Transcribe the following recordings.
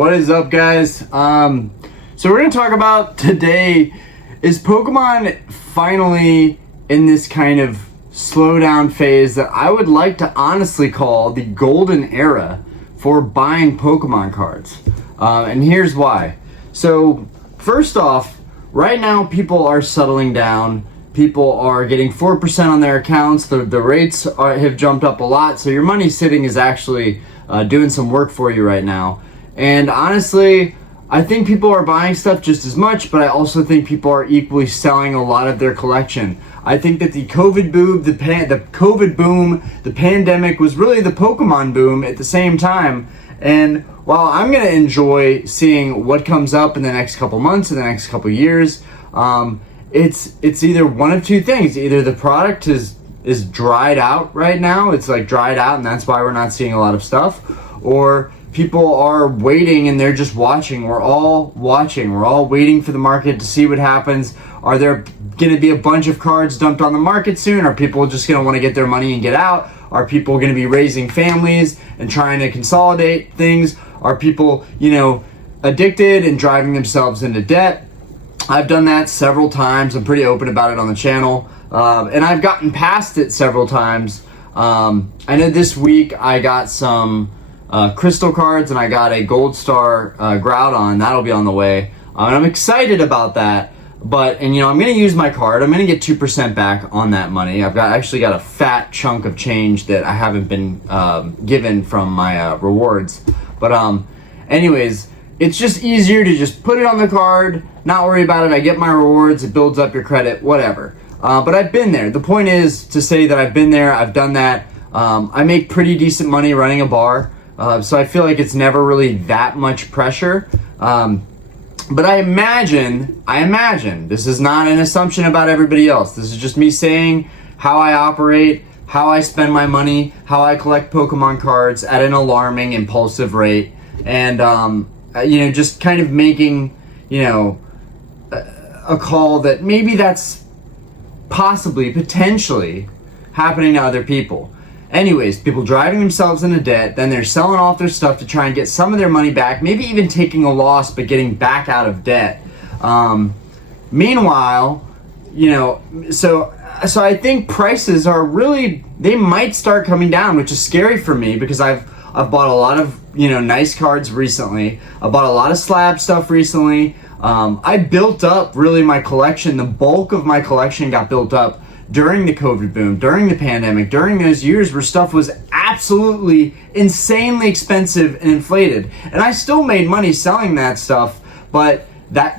What is up, guys? So we're gonna talk about today, is Pokemon finally in this kind of slowdown phase that I would like to honestly call the golden era for buying Pokemon cards. And here's why. So first off, right now people are settling down. People are getting 4% on their accounts. The rates have jumped up a lot, so your money sitting is actually doing some work for you right now. And honestly, I think people are buying stuff just as much, but I also think people are equally selling a lot of their collection. I think that the COVID boom, the pandemic was really the Pokemon boom at the same time. And while I'm gonna enjoy seeing what comes up in the next couple months, in the next couple years, it's either one of two things. Either the product is dried out right now, it's like dried out, and that's why we're not seeing a lot of stuff, or people are waiting and they're just watching. We're all watching. We're all waiting for the market to see what happens. Are there going to be a bunch of cards dumped on the market soon? Are people just going to want to get their money and get out? Are people going to be raising families and trying to consolidate things? Are people, addicted and driving themselves into debt? I've done that several times. I'm pretty open about it on the channel. And I've gotten past it several times. I know this week I got some crystal cards and I got a gold star Groudon. That'll be on the way. And I'm excited about that. But, I'm going to use my card. I'm going to get 2% back on that money. I've actually got a fat chunk of change that I haven't been given from my rewards. But anyways, it's just easier to just put it on the card, not worry about it. I get my rewards, it builds up your credit, whatever. But I've been there. The point is to say that I've been there, I've done that. I make pretty decent money running a bar, so I feel like it's never really that much pressure. But I imagine, this is not an assumption about everybody else. This is just me saying how I operate, how I spend my money, how I collect Pokemon cards at an alarming, impulsive rate. And, just kind of making, a call that maybe that's potentially happening to other people. Anyways, people driving themselves into debt, then they're selling off their stuff to try and get some of their money back, maybe even taking a loss but getting back out of debt. Meanwhile, so I think prices are really, they might start coming down, which is scary for me because I've bought a lot of, nice cards recently. I bought a lot of slab stuff recently. I built up really my collection. The bulk of my collection got built up during the COVID boom, during the pandemic, during those years where stuff was absolutely insanely expensive and inflated. And I still made money selling that stuff, but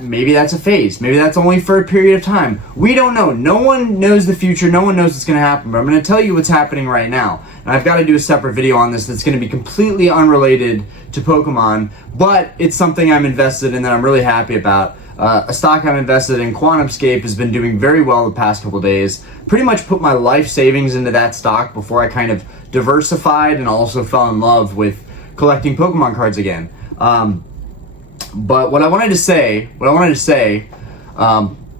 maybe that's a phase. Maybe that's only for a period of time. We don't know. No one knows the future. No one knows what's going to happen. But I'm going to tell you what's happening right now. And I've got to do a separate video on this that's going to be completely unrelated to Pokemon, but it's something I'm invested in that I'm really happy about. A stock I'm invested in, QuantumScape, has been doing very well the past couple days. Pretty much put my life savings into that stock before I kind of diversified and also fell in love with collecting Pokemon cards again. But what I wanted to say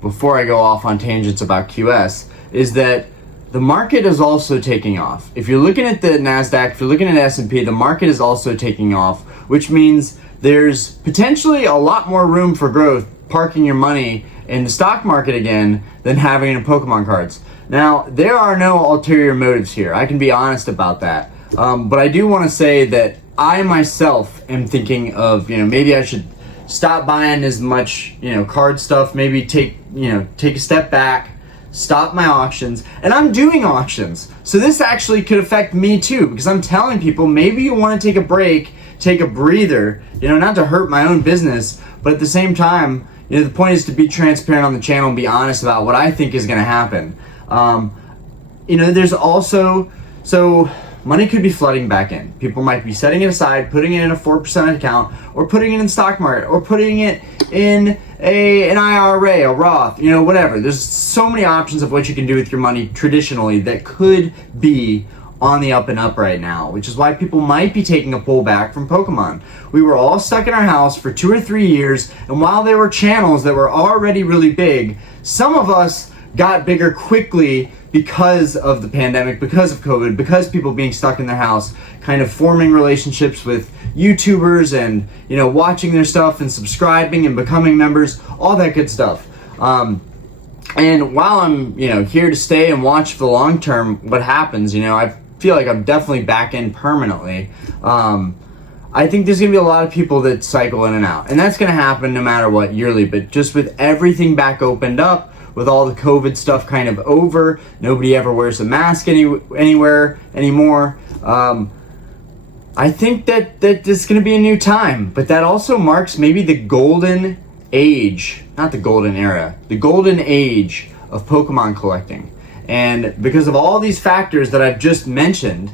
before I go off on tangents about QS is that the market is also taking off. If you're looking at the NASDAQ, if you're looking at S&P, the market is also taking off, which means there's potentially a lot more room for growth parking your money in the stock market again than having it in Pokemon cards. Now, there are no ulterior motives here. I can be honest about that. But I do want to say that I myself am thinking of, maybe I should stop buying as much, card stuff, maybe take a step back, stop my auctions. And I'm doing auctions. So this actually could affect me too, because I'm telling people maybe you want to take a break, take a breather, not to hurt my own business, but at the same time, the point is to be transparent on the channel and be honest about what I think is going to happen. There's also, so money could be flooding back in. People might be setting it aside, putting it in a 4% account, or putting it in the stock market, or putting it in an IRA, a Roth, whatever. There's so many options of what you can do with your money traditionally that could be on the up and up right now, which is why people might be taking a pullback from Pokemon. We were all stuck in our house for 2 or 3 years, and while there were channels that were already really big, some of us got bigger quickly because of the pandemic, because of COVID, because people being stuck in their house, kind of forming relationships with YouTubers and, you know, watching their stuff and subscribing and becoming members, all that good stuff. And while I'm, you know, here to stay and watch for the long term what happens, you know, I feel like I'm definitely back in permanently. I think there's gonna be a lot of people that cycle in and out, and that's gonna happen no matter what yearly. But just with everything back opened up, with all the COVID stuff kind of over, nobody ever wears a mask anywhere anymore. I think that this is going to be a new time, but that also marks maybe the golden age, not the golden era, the golden age of Pokemon collecting. And because of all these factors that I've just mentioned,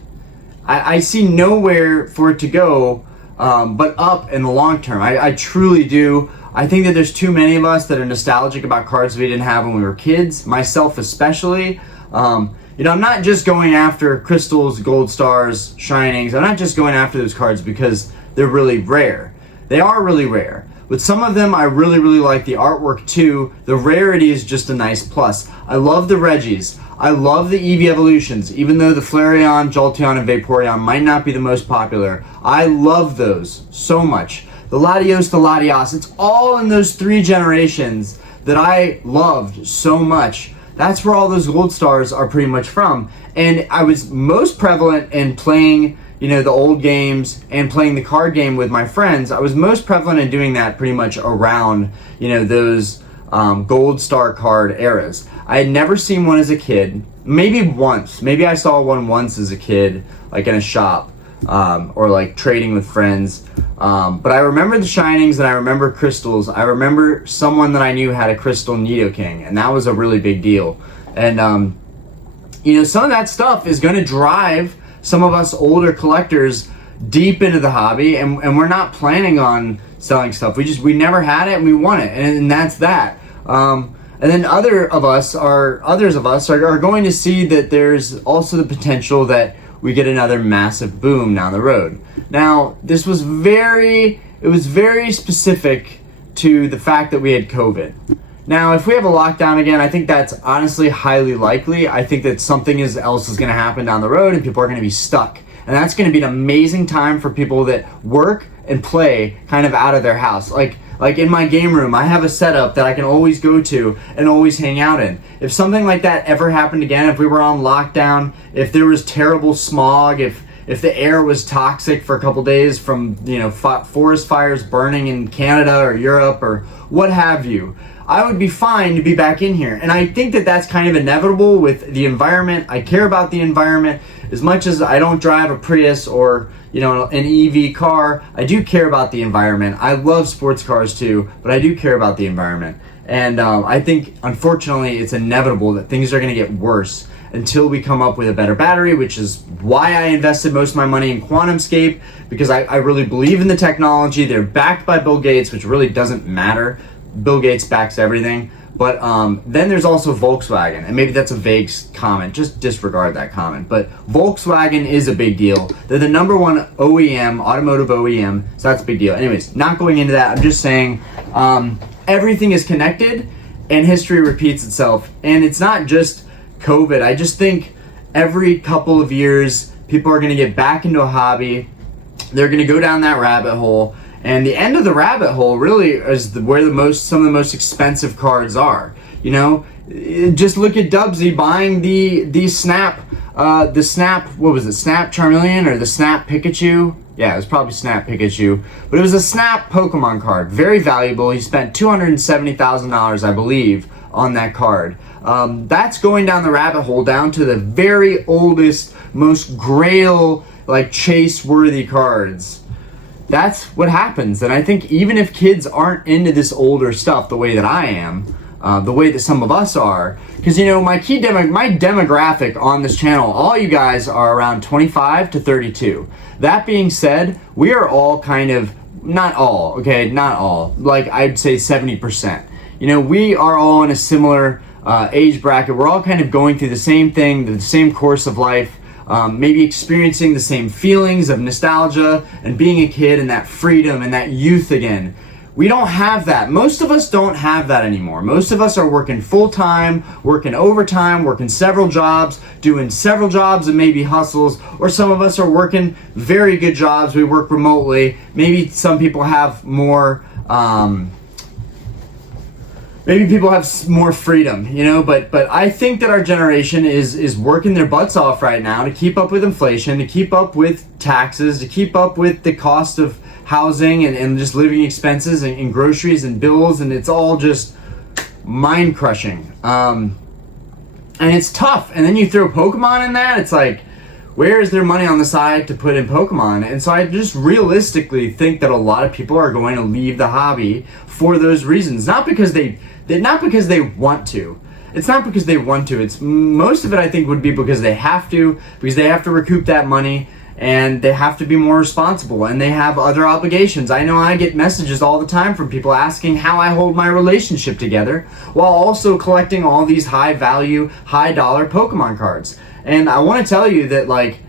I see nowhere for it to go but up in the long term. I truly do. I think that there's too many of us that are nostalgic about cards we didn't have when we were kids, myself especially. You know, I'm not just going after crystals, gold stars, shinings. I'm not just going after those cards because they're really rare. They are really rare. With some of them, I really, really like the artwork too. The rarity is just a nice plus. I love the Regis. I love the Eevee evolutions, even though the Flareon, Jolteon, and Vaporeon might not be the most popular. I love those so much. The Latios, the Latias, it's all in those 3 generations that I loved so much. That's where all those gold stars are pretty much from. And I was most prevalent in playing, you know, the old games and playing the card game with my friends. I was most prevalent in doing that pretty much around, you know, those gold star card eras. I had never seen one as a kid. Maybe once. Maybe I saw one once as a kid, like in a shop, or like trading with friends. But I remember the shinings and I remember crystals. I remember someone that I knew had a crystal Nidoking, and that was a really big deal. And you know, some of that stuff is going to drive some of us older collectors deep into the hobby, and we're not planning on selling stuff. We never had it and we want it, and that's that. And then others of us are going to see that there's also the potential that we get another massive boom down the road. Now, this was very specific to the fact that we had COVID. Now, if we have a lockdown again, I think that's honestly highly likely. I think that something else is going to happen down the road and people are going to be stuck. And that's going to be an amazing time for people that work and play kind of out of their house. Like in my game room, I have a setup that I can always go to and always hang out in. If something like that ever happened again, if we were on lockdown, if there was terrible smog, if the air was toxic for a couple days from, you know, forest fires burning in Canada or Europe or what have you, I would be fine to be back in here. And I think that that's kind of inevitable with the environment. I care about the environment as much as I don't drive a Prius or, you know, an EV car. I do care about the environment. I love sports cars too, but I do care about the environment. And I think, unfortunately, it's inevitable that things are going to get worse until we come up with a better battery, which is why I invested most of my money in QuantumScape, because I really believe in the technology. They're backed by Bill Gates, which really doesn't matter. Bill Gates backs everything. But then there's also Volkswagen, and maybe that's a vague comment, just disregard that comment. But Volkswagen is a big deal. They're the #1 OEM, automotive OEM, so that's a big deal. Anyways, not going into that, I'm just saying everything is connected and history repeats itself. And it's not just COVID. I just think every couple of years, people are gonna get back into a hobby. They're gonna go down that rabbit hole. And the end of the rabbit hole really is where some of the most expensive cards are. You know, just look at Dubsy buying the Snap, what was it, Snap Charmeleon or the Snap Pikachu? Yeah, it was probably Snap Pikachu. But it was a Snap Pokemon card, very valuable. He spent $270,000, I believe, on that card. That's going down the rabbit hole, down to the very oldest, most grail, like chase-worthy cards. That's what happens. And I think even if kids aren't into this older stuff the way that I am, the way that some of us are, because, you know, my demographic on this channel, all you guys are around 25 to 32. That being said, we are all kind of, not all, okay, not all, like I'd say 70%. You know, we are all in a similar age bracket. We're all kind of going through the same thing, the same course of life. Maybe experiencing the same feelings of nostalgia and being a kid and that freedom and that youth again. we don't have that. Most of us don't have that anymore. Most of us are working full-time, working overtime, working several jobs, doing several jobs and maybe hustles, or some of us are working very good jobs. We work remotely. Maybe some people have more, maybe people have more freedom, you know, but I think that our generation is working their butts off right now to keep up with inflation, to keep up with taxes, to keep up with the cost of housing and just living expenses and groceries and bills, and it's all just mind crushing. And it's tough. And then you throw Pokemon in that, it's like, where is their money on the side to put in Pokemon? And so I just realistically think that a lot of people are going to leave the hobby for those reasons. Not because they want to. It's not because they want to. It's most of it, I think, would be because they have to recoup that money, and they have to be more responsible, and they have other obligations. I know I get messages all the time from people asking how I hold my relationship together while also collecting all these high value, high dollar Pokemon cards. And I want to tell you that, like,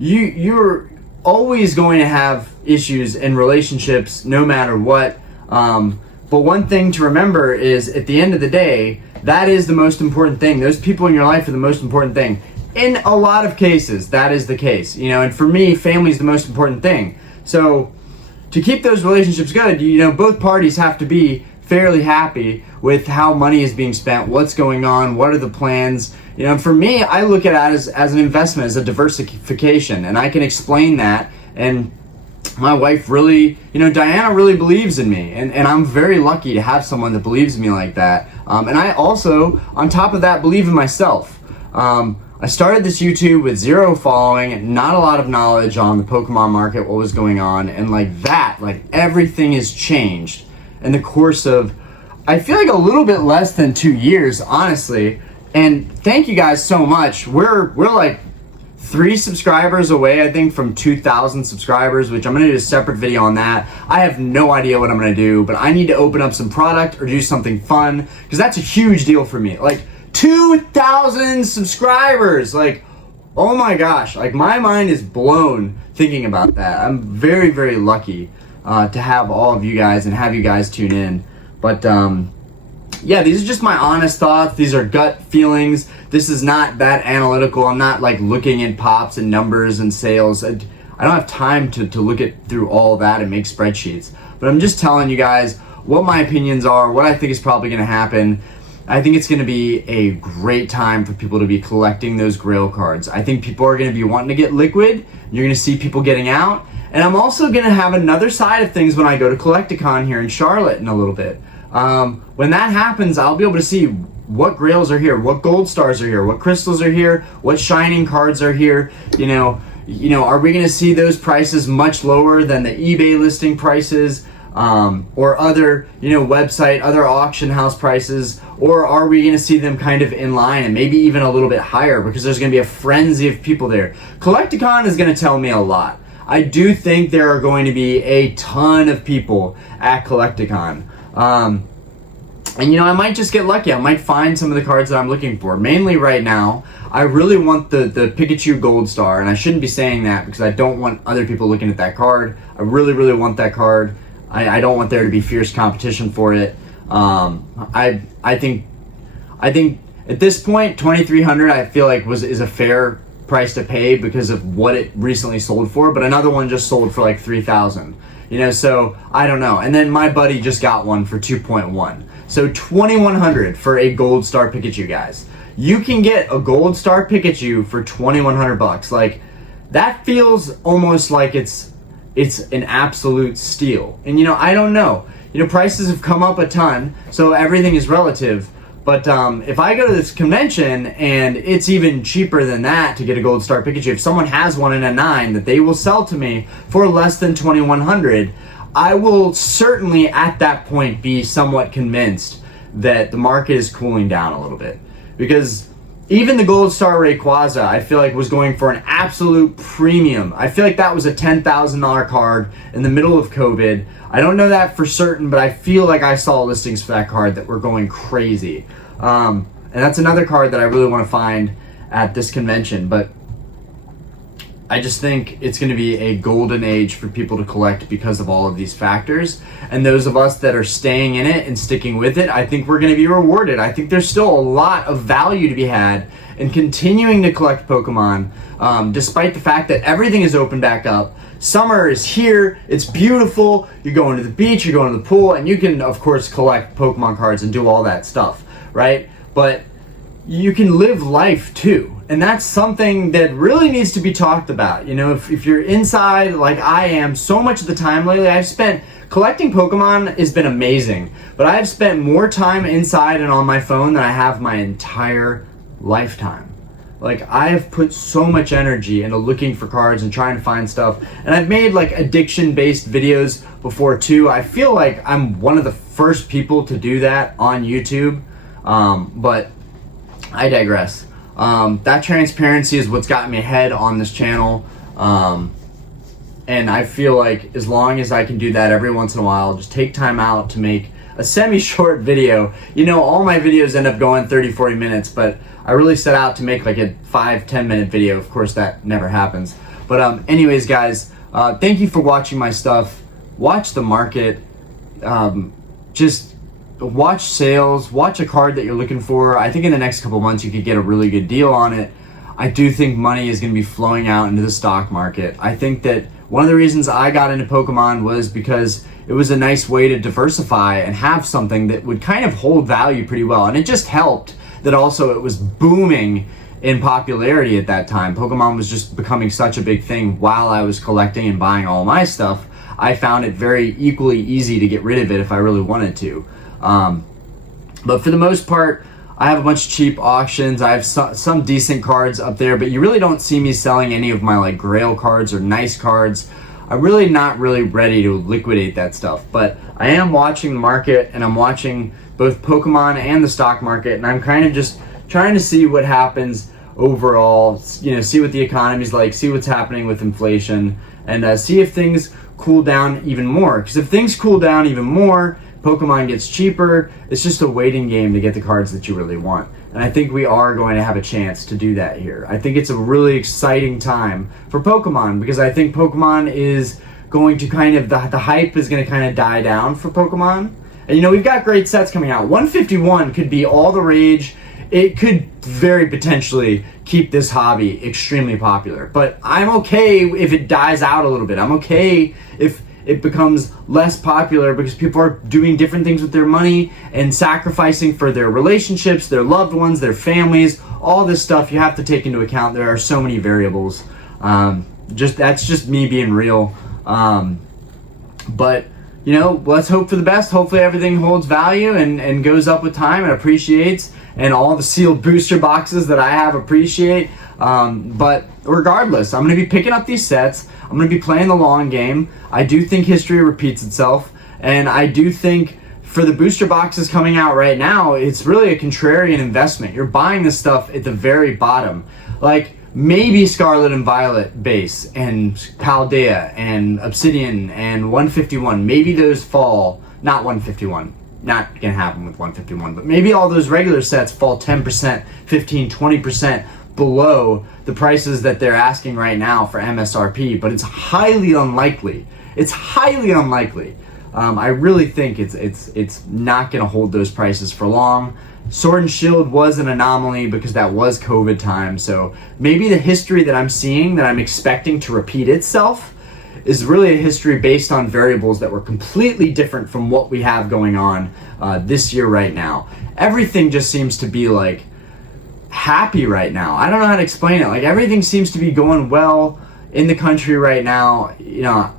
you're always going to have issues in relationships no matter what. But one thing to remember is, at the end of the day, that is the most important thing. Those people in your life are the most important thing. In a lot of cases, that is the case, you know, and for me, family is the most important thing. So to keep those relationships good, you know, both parties have to be fairly happy with how money is being spent, what's going on, what are the plans. You know, for me, I look at it as an investment, as a diversification, and I can explain that. And my wife really, you know, Diana really believes in me, and I'm very lucky to have someone that believes in me like that. And I also, on top of that, believe in myself. I started this YouTube with 0 following, not a lot of knowledge on the Pokemon market, what was going on, and like everything has changed in the course of, I feel like, a little bit less than 2 years, honestly. And thank you guys so much. We're like 3 subscribers away, I think, from 2,000 subscribers, which I'm gonna do a separate video on that. I have no idea what I'm gonna do, but I need to open up some product or do something fun, because that's a huge deal for me. Like, 2,000 subscribers, like, oh my gosh, like, my mind is blown thinking about that. I'm very, very lucky to have all of you guys and have you guys tune in. But yeah, these are just my honest thoughts. These are gut feelings. This is not that analytical. I'm not like looking at pops and numbers and sales. I don't have time to look through all that and make spreadsheets, but I'm just telling you guys what my opinions are, what I think is probably going to happen. I think it's going to be a great time for people to be collecting those Grail cards. I think people are going to be wanting to get liquid. You're going to see people getting out. And I'm also going to have another side of things when I go to Collecticon here in Charlotte in a little bit. When that happens, I'll be able to see what Grails are here, what Gold Stars are here, what Crystals are here, what Shining cards are here. You know, are we going to see those prices much lower than the eBay listing prices? Or other, website, other auction house prices, or are we going to see them kind of in line and maybe even a little bit higher because there's going to be a frenzy of people there? Collecticon is going to tell me a lot. I do think there are going to be a ton of people at Collecticon. And I might just get lucky. I might find some of the cards that I'm looking for. Mainly right now, I really want the Pikachu Gold Star, and I shouldn't be saying that because I don't want other people looking at that card. I really, really want that card. I don't want there to be fierce competition for it. I think at this point, 2,300 I feel like is a fair price to pay because of what it recently sold for. But another one just sold for like 3,000. So I don't know. And then my buddy just got one for 2.1. So 2,100 for a Gold Star Pikachu, guys. You can get a Gold Star Pikachu for 2,100 bucks. Like, that feels almost like it's an absolute steal. And I don't know. Prices have come up a ton, so everything is relative. But if I go to this convention and it's even cheaper than that to get a Gold Star Pikachu, if someone has one in a 9 that they will sell to me for less than 2,100, I will certainly at that point be somewhat convinced that the market is cooling down a little bit. Because even the Gold Star Rayquaza, I feel like, was going for an absolute premium. I feel like that was a $10,000 card in the middle of COVID. I don't know that for certain, but I feel like I saw listings for that card that were going crazy. And that's another card that I really want to find at this convention. But I just think it's going to be a golden age for people to collect because of all of these factors. And those of us that are staying in it and sticking with it, I think we're going to be rewarded. I think there's still a lot of value to be had in continuing to collect Pokemon, despite the fact that everything is opened back up. Summer is here, it's beautiful, you're going to the beach, you're going to the pool, and you can, of course, collect Pokemon cards and do all that stuff, right? But you can live life too. And that's something that really needs to be talked about. You know, if you're inside like I am, so much of the time lately, I've spent collecting Pokemon has been amazing, but I've spent more time inside and on my phone than I have my entire lifetime. Like, I have put so much energy into looking for cards and trying to find stuff. And I've made like addiction-based videos before too. I feel like I'm one of the first people to do that on YouTube. But I digress. That transparency is what's gotten me ahead on this channel. And I feel like as long as I can do that every once in a while, just take time out to make a semi-short video. You know, all my videos end up going 30-40 minutes, but I really set out to make like a 5-10 minute video. Of course, that never happens. But anyways, guys, thank you for watching my stuff. Watch the market. Just watch sales. Watch a card that you're looking for. I think in the next couple months you could get a really good deal on it. I do think money is going to be flowing out into the stock market. I think that one of the reasons I got into Pokemon was because it was a nice way to diversify and have something that would kind of hold value pretty well. And it just helped that also it was booming in popularity at that time. Pokemon was just becoming such a big thing while I was collecting and buying all my stuff. I found it very equally easy to get rid of it if I really wanted to. But for the most part, I have a bunch of cheap auctions. I have some decent cards up there, but you really don't see me selling any of my like grail cards or nice cards. I'm really not really ready to liquidate that stuff, but I am watching the market, and I'm watching both Pokemon and the stock market, and I'm kind of just trying to see what happens overall, you know, see what the economy's like, see what's happening with inflation, and see if things cool down even more. Because if things cool down even more, Pokemon gets cheaper. It's just a waiting game to get the cards that you really want. And I think we are going to have a chance to do that here. I think it's a really exciting time for Pokemon, because I think Pokemon is going to kind of, the hype is going to kind of die down for Pokemon. And you know, we've got great sets coming out. 151 could be all the rage. It could very potentially keep this hobby extremely popular. But I'm okay if it dies out a little bit. I'm okay if it becomes less popular because people are doing different things with their money and sacrificing for their relationships, their loved ones, their families, all this stuff you have to take into account. There are so many variables. That's just me being real. But you know, let's hope for the best. Hopefully everything holds value and goes up with time and appreciates, and all the sealed booster boxes that I have appreciate. But regardless, I'm going to be picking up these sets. I'm going to be playing the long game. I do think history repeats itself, and I do think for the booster boxes coming out right now, it's really a contrarian investment. You're buying this stuff at the very bottom. Like, maybe Scarlet and Violet base and Paldea and Obsidian and 151, maybe those fall, not 151, not gonna happen with 151, but maybe all those regular sets fall 10%, 15, 20% below the prices that they're asking right now for MSRP, but it's highly unlikely. It's highly unlikely. I really think it's not gonna hold those prices for long. Sword and Shield was an anomaly because that was COVID time, so maybe the history that I'm seeing, that I'm expecting to repeat itself, is really a history based on variables that were completely different from what we have going on this year right now. Everything just seems to be like happy right now. I don't know how to explain it. Like, everything seems to be going well in the country right now. You know,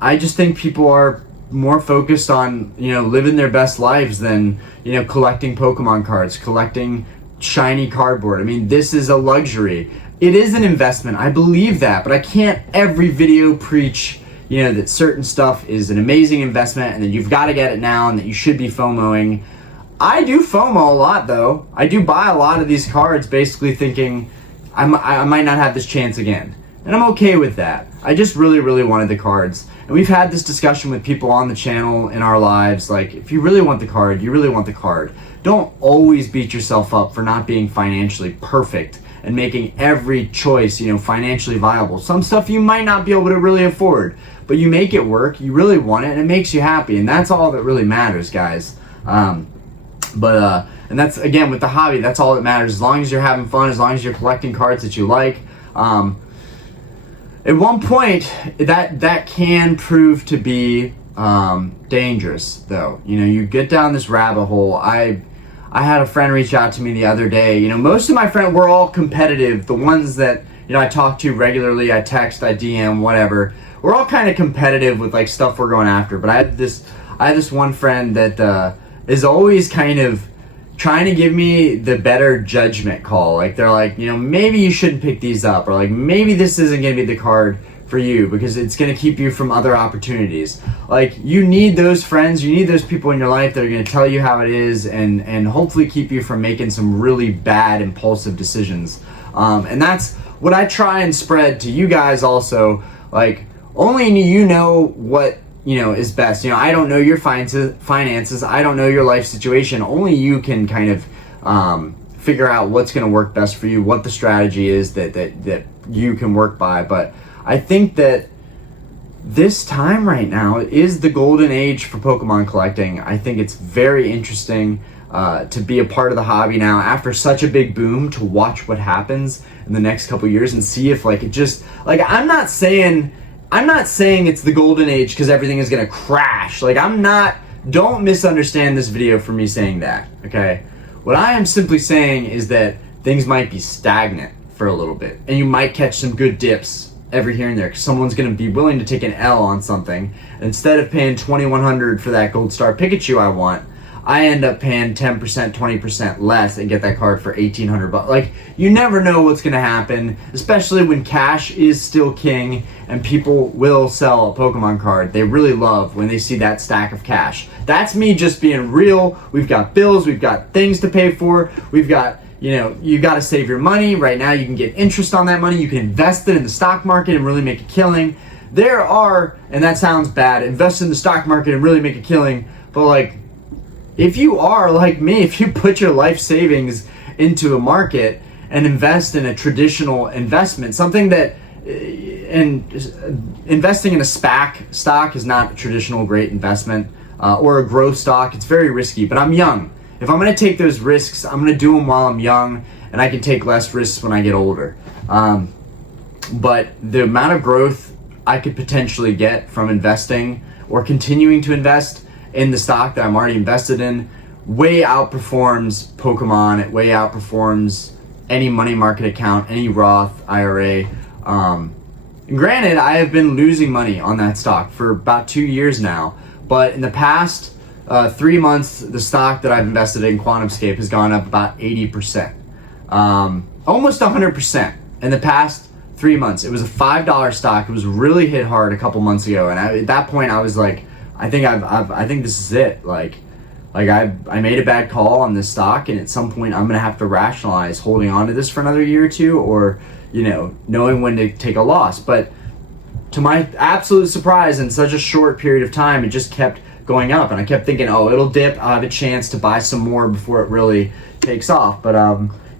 I just think people are more focused on, you know, living their best lives than, you know, collecting Pokemon cards, collecting shiny cardboard. I mean, this is a luxury. It is an investment. I believe that, but I can't every video preach, you know, that certain stuff is an amazing investment and that you've got to get it now and that you should be FOMOing. I do FOMO a lot, though. I do buy a lot of these cards basically thinking I might not have this chance again. And I'm okay with that. I just really, really wanted the cards. And we've had this discussion with people on the channel in our lives, like, if you really want the card, you really want the card. Don't always beat yourself up for not being financially perfect and making every choice, you know, financially viable. Some stuff you might not be able to really afford, but you make it work, you really want it, and it makes you happy, and that's all that really matters, guys. And that's, again, with the hobby, that's all that matters. As long as you're having fun, as long as you're collecting cards that you like. At one point, that can prove to be dangerous, though. You know, you get down this rabbit hole. I had a friend reach out to me the other day. You know, most of my friends, we're all competitive. The ones that, you know, I talk to regularly, I text, I DM, whatever. We're all kind of competitive with like stuff we're going after. But I have this one friend that is always kind of trying to give me the better judgment call. Like, they're like, you know, maybe you shouldn't pick these up, or like, maybe this isn't going to be the card for you because it's going to keep you from other opportunities. Like, you need those friends, you need those people in your life that are going to tell you how it is and hopefully keep you from making some really bad impulsive decisions. And that's what I try and spread to you guys also. Like, only you know what, you know, is best. You know, I don't know your finances. I don't know your life situation. Only you can kind of figure out what's going to work best for you, what the strategy is that you can work by. But I think that this time right now is the golden age for Pokemon collecting. I think it's very interesting to be a part of the hobby now after such a big boom, to watch what happens in the next couple years and see if like it just, like, I'm not saying it's the golden age because everything is going to crash. Like, don't misunderstand this video for me saying that, okay? What I am simply saying is that things might be stagnant for a little bit, and you might catch some good dips every here and there because someone's going to be willing to take an L on something. Instead of paying $2,100 for that Gold Star Pikachu I want, I end up paying 10%, 20% less and get that card for $1,800. Like, you never know what's going to happen, especially when cash is still king and people will sell a Pokemon card. They really love when they see that stack of cash. That's me just being real. We've got bills, we've got things to pay for, we've got, you know, you got to save your money. Right now you can get interest on that money. You can invest it in the stock market and really make a killing. There are, and that sounds bad, invest in the stock market and really make a killing, but like, if you are like me, if you put your life savings into a market and invest in a traditional investment, something that, and investing in a SPAC stock is not a traditional great investment, or a growth stock, it's very risky, but I'm young. If I'm gonna take those risks, I'm gonna do them while I'm young, and I can take less risks when I get older. But the amount of growth I could potentially get from investing or continuing to invest in the stock that I'm already invested in way outperforms Pokemon. It way outperforms any money market account, any Roth IRA. And granted, I have been losing money on that stock for about 2 years now, but in the past 3 months, the stock that I've invested in, QuantumScape, has gone up about 80%, almost 100% in the past 3 months. It was a $5 stock. It was really hit hard a couple months ago, and at that point, I was like, I think this is it. Like I made a bad call on this stock, and at some point I'm gonna have to rationalize holding on to this for another year or two, or, you know, knowing when to take a loss. But to my absolute surprise, in such a short period of time, it just kept going up, and I kept thinking, oh, it'll dip, I'll have a chance to buy some more before it really takes off. But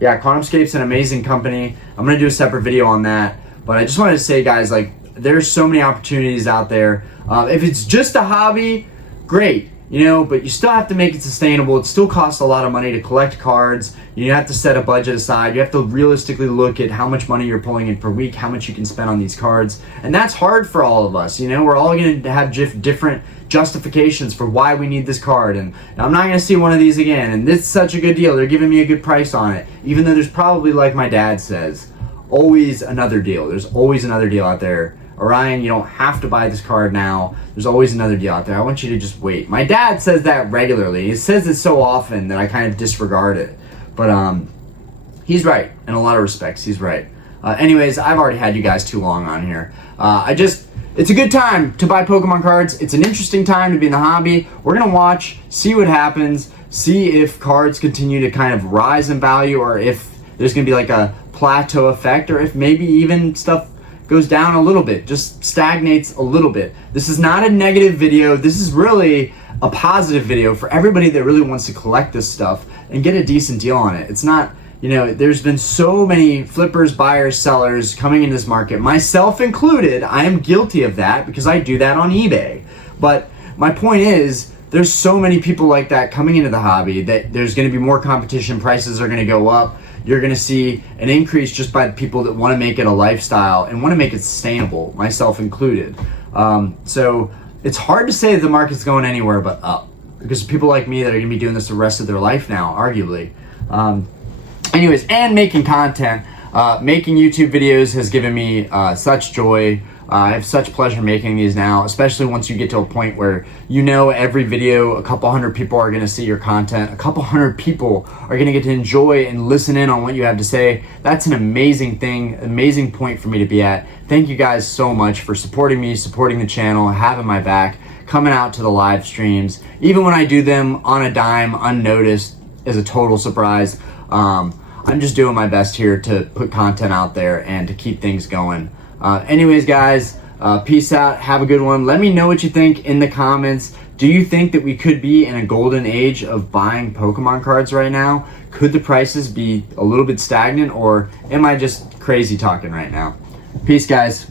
yeah, QuantumScape's an amazing company. I'm gonna do a separate video on that, but I just wanted to say, guys, like, there's so many opportunities out there. If it's just a hobby, great, you know, but you still have to make it sustainable. It still costs a lot of money to collect cards. You have to set a budget aside. You have to realistically look at how much money you're pulling in per week, how much you can spend on these cards. And that's hard for all of us, you know. We're all going to have different justifications for why we need this card. And I'm not going to see one of these again. And it's such a good deal. They're giving me a good price on it. Even though there's probably, like my dad says, always another deal. There's always another deal out there. Orion, you don't have to buy this card now. There's always another deal out there. I want you to just wait. My dad says that regularly. He says it so often that I kind of disregard it. But he's right. In a lot of respects, he's right. Anyways, I've already had you guys too long on here. It's a good time to buy Pokemon cards. It's an interesting time to be in the hobby. We're going to watch, see what happens, see if cards continue to kind of rise in value, or if there's going to be like a plateau effect, or if maybe even stuff goes down a little bit, just stagnates a little bit. This is not a negative video. This is really a positive video for everybody that really wants to collect this stuff and get a decent deal on it. It's not, you know, there's been so many flippers, buyers, sellers coming in this market, myself included. I am guilty of that because I do that on eBay. But my point is, there's so many people like that coming into the hobby that there's going to be more competition. Prices are going to go up. You're going to see an increase just by the people that want to make it a lifestyle and want to make it sustainable, myself included. So it's hard to say that the market's going anywhere but up, because people like me that are going to be doing this the rest of their life now, arguably. Anyways, and making content, making YouTube videos has given me such joy. I have such pleasure making these now, especially once you get to a point where you know every video, a couple hundred people are going to see your content. A couple hundred people are going to get to enjoy and listen in on what you have to say. That's an amazing thing, amazing point for me to be at. Thank you guys so much for supporting me, supporting the channel, having my back, coming out to the live streams, even when I do them on a dime, unnoticed, as a total surprise. I'm just doing my best here to put content out there and to keep things going. Anyways, guys, peace out. Have a good one. Let me know what you think in the comments. Do you think that we could be in a golden age of buying Pokemon cards right now? Could the prices be a little bit stagnant, or am I just crazy talking right now? Peace, guys.